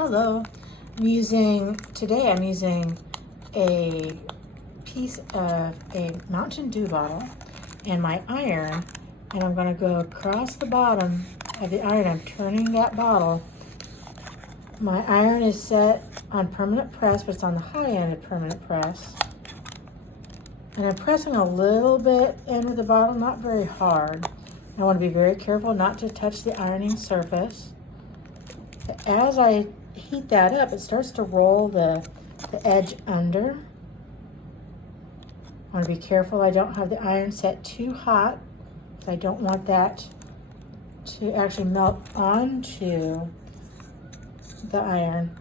Hello. Today I'm using a piece of a Mountain Dew bottle and my iron, and I'm going to go across the bottom of the iron. I'm turning that bottle. My iron is set on permanent press, but it's on the high end of permanent press. And I'm pressing a little bit into the bottle, not very hard. I want to be very careful not to touch the ironing surface. As I heat that up, it starts to roll the edge under. I want to be careful I don't have the iron set too hot, because I don't want that to actually melt onto the iron.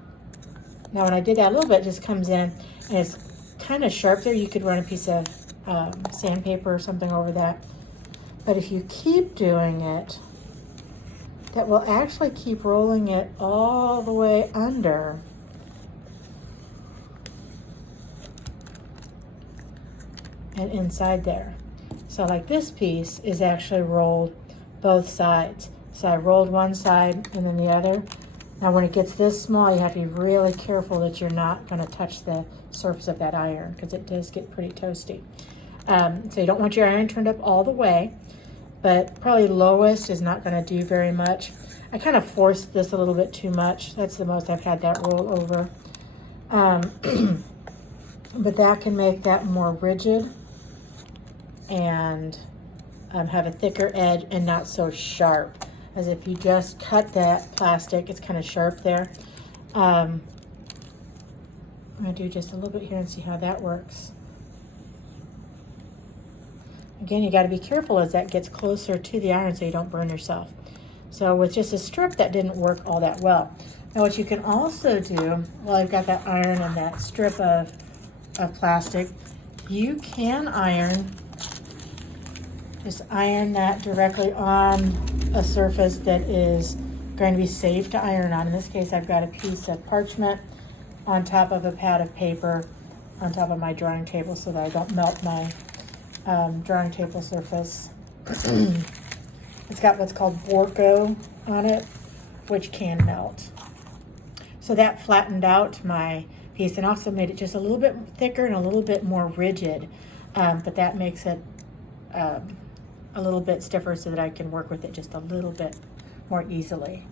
Now when I did that, a little bit just comes in and it's kind of sharp there. You could run a piece of sandpaper or something over that. But if you keep doing it, that will actually keep rolling it all the way under. And inside there. So like this piece is actually rolled both sides. So I rolled one side and then the other. Now when it gets this small, you have to be really careful that you're not going to touch the surface of that iron, because it does get pretty toasty. So you don't want your iron turned up all the way, but probably lowest is not going to do very much. I kind of forced this a little bit too much. That's the most I've had that roll over. But that can make that more rigid and have a thicker edge and not so sharp. As if you just cut that plastic, it's kind of sharp there. I'm going to do just a little bit here and see how that works. Again, you got to be careful as that gets closer to the iron so you don't burn yourself. So with just a strip, that didn't work all that well. Now what you can also do, while I've got that iron and that strip of plastic, you can just iron that directly on a surface that is going to be safe to iron on. In this case, I've got a piece of parchment on top of a pad of paper on top of my drawing table so that I don't melt my drawing table surface. It's got what's called Borco on it, which can melt. So that flattened out my piece and also made it just a little bit thicker and a little bit more rigid, but that makes it a little bit stiffer so that I can work with it just a little bit more easily.